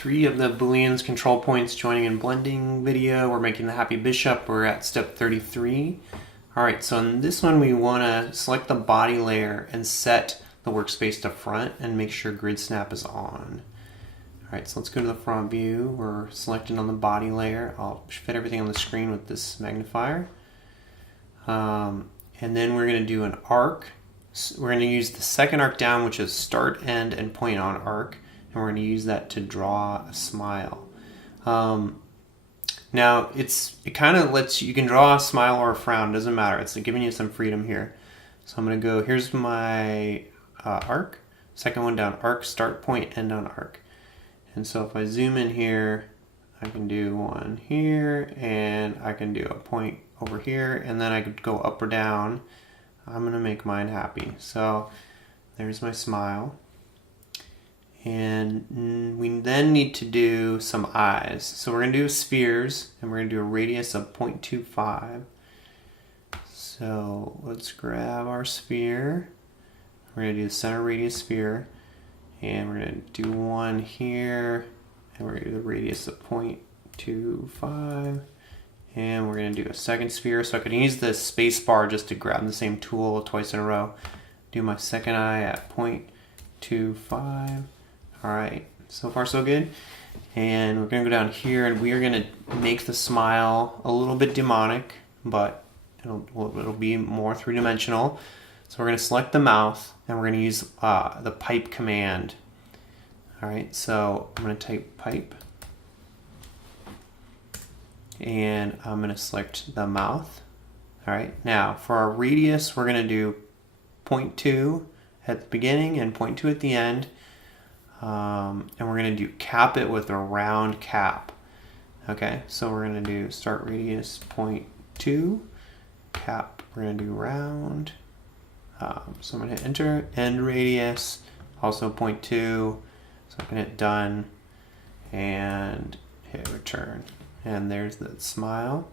Three of the Booleans control points joining in blending video. We're making the happy bishop. We're at step 33. Alright, so in this one we want to select the body layer and set the workspace to front and make sure grid snap is on. Alright, so let's go to the front view. We're selecting on the body layer. I'll fit everything on the screen with this magnifier. And then we're going to do an arc. We're going to use the second arc down, which is start, end, and point on arc. And we're going to use that to draw a smile. Now it kind of lets you can draw a smile or a frown, doesn't matter. It's giving you some freedom here. So I'm going to go, here's my arc, second one down, arc, start, point, end on arc. And so if I zoom in here, I can do one here, and I can do a point over here, and then I could go up or down. I'm going to make mine happy. So there's my smile. And we then need to do some eyes. So we're going to do spheres, and we're going to do a radius of 0.25. So let's grab our sphere. We're going to do the center radius sphere, and we're going to do one here, and we're going to do the radius of 0.25. And we're going to do a second sphere. So I can use the space bar just to grab the same tool twice in a row. Do my second eye at 0.25. Alright, so far so good. And we're going to go down here, and we are going to make the smile a little bit demonic, but it'll be more three-dimensional. So we're going to select the mouth, and we're going to use the pipe command. Alright, so I'm going to type pipe, and I'm going to select the mouth. Alright, now for our radius, we're going to do 0.2 at the beginning and 0.2 at the end. And we're going to do cap it with a round cap. Okay, so we're going to do start radius 0.2, cap, we're going to do round. So I'm going to hit enter, end radius, also 0.2, so I can hit done and hit return. And there's the smile.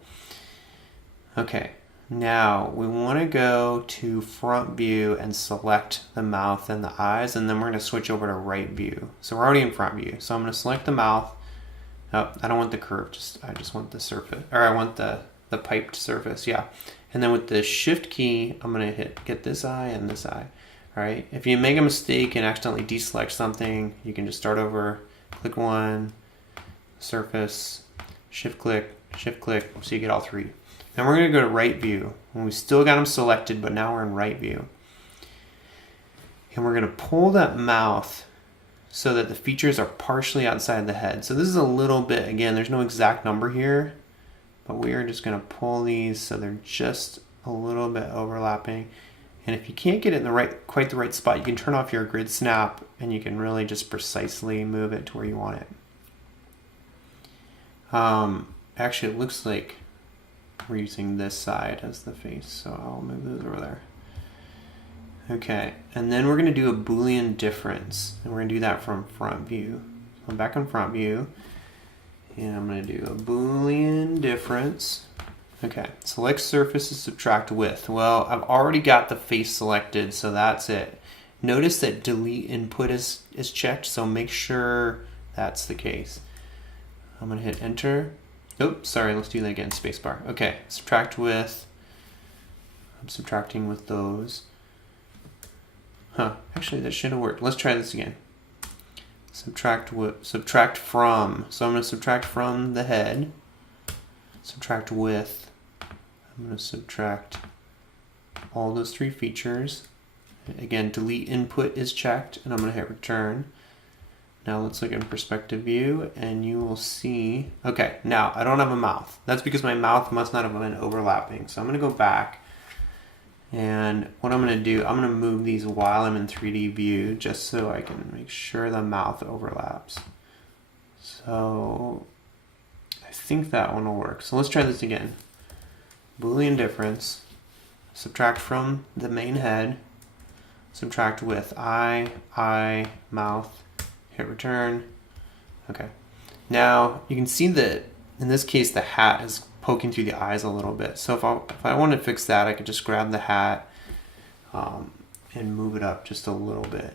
Okay. Now we want to go to front view and select the mouth and the eyes, and then we're going to switch over to right view. So we're already in front view. So I'm going to select the mouth. Oh, I don't want the curve, I just want the surface, or I want the piped surface, yeah. And then with the shift key, I'm going to get this eye and this eye. All right. If you make a mistake and accidentally deselect something, you can just start over, click one, surface, shift click, so you get all three. Then we're going to go to right view, and we still got them selected, but now we're in right view. And we're going to pull that mouth so that the features are partially outside the head. So this is a little bit, again, there's no exact number here, but we are just going to pull these so they're just a little bit overlapping. And if you can't get it in quite the right spot, you can turn off your grid snap, and you can really just precisely move it to where you want it. Actually, it looks like we're using this side as the face, so I'll move those over there. Okay, and then we're going to do a Boolean difference, and we're going to do that from front view. So I'm back on front view, and I'm going to do a Boolean difference. Okay, select surface to subtract width. Well, I've already got the face selected, so that's it. Notice that delete input is checked, so make sure that's the case. I'm going to hit enter. Oops, sorry, let's do that again, spacebar. Okay, subtract with, I'm subtracting with those. Actually that should have worked. Let's try this again. Subtract from, so I'm going to subtract from the head, subtract with, I'm going to subtract all those three features. Again, delete input is checked, and I'm going to hit return. Now let's look in perspective view, and you will see, okay, now I don't have a mouth. That's because my mouth must not have been overlapping. So I'm going to go back, and what I'm going to do, I'm going to move these while I'm in 3D view just so I can make sure the mouth overlaps. So I think that one will work. So let's try this again. Boolean difference, subtract from the main head, subtract with eye, mouth, hit return. Okay. Now you can see that in this case the hat is poking through the eyes a little bit. So if I want to fix that, I could just grab the hat and move it up just a little bit.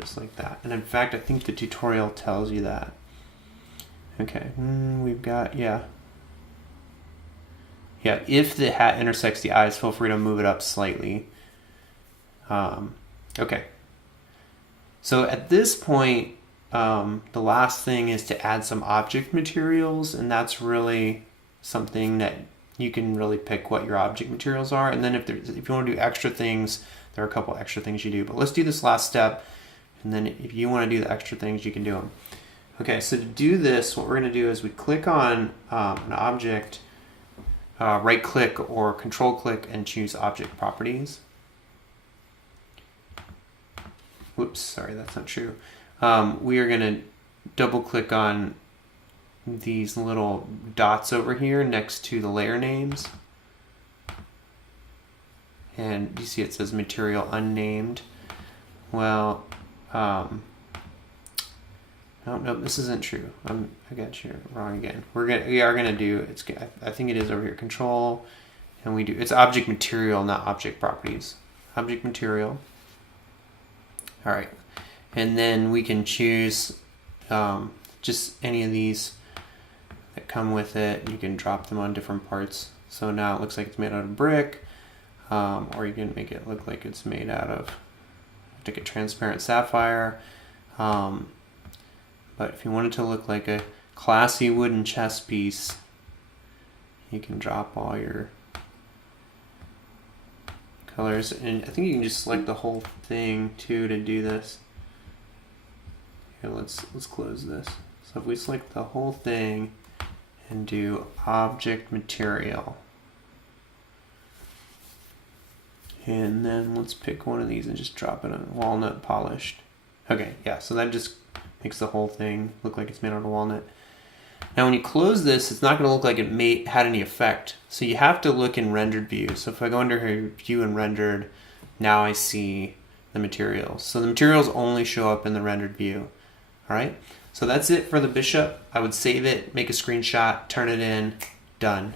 just like that. And in fact, I think the tutorial tells you that. Okay, we've got, yeah, if the hat intersects the eyes, feel free to move it up slightly. Okay, so at this point, the last thing is to add some object materials, and that's really something that you can really pick what your object materials are. And then if you want to do extra things, there are a couple extra things you do. But let's do this last step, and then if you want to do the extra things, you can do them. Okay, so to do this, what we're going to do is we click on an object, right click or control click, and choose object properties. Whoops, sorry, that's not true. We are going to double click on these little dots over here next to the layer names. And you see it says material unnamed. Well, no, this isn't true. I got you wrong again. We are gonna do it's. I think it is over here. Control, and we do. It's object material, not object properties. Object material. All right, and then we can choose just any of these that come with it. You can drop them on different parts. So now it looks like it's made out of brick, or you can make it look like it's made out of like a transparent sapphire. But if you want it to look like a classy wooden chess piece, you can drop all your colors. And I think you can just select the whole thing too to do this. Here, let's close this. So if we select the whole thing and do object material, and then let's pick one of these and just drop it on walnut polished. Okay, yeah, so that just makes the whole thing look like it's made out of walnut. Now when you close this, it's not going to look like it had any effect. So you have to look in rendered view. So if I go under here, view and rendered, now I see the materials. So the materials only show up in the rendered view. All right, so that's it for the bishop. I would save it, make a screenshot, turn it in, done.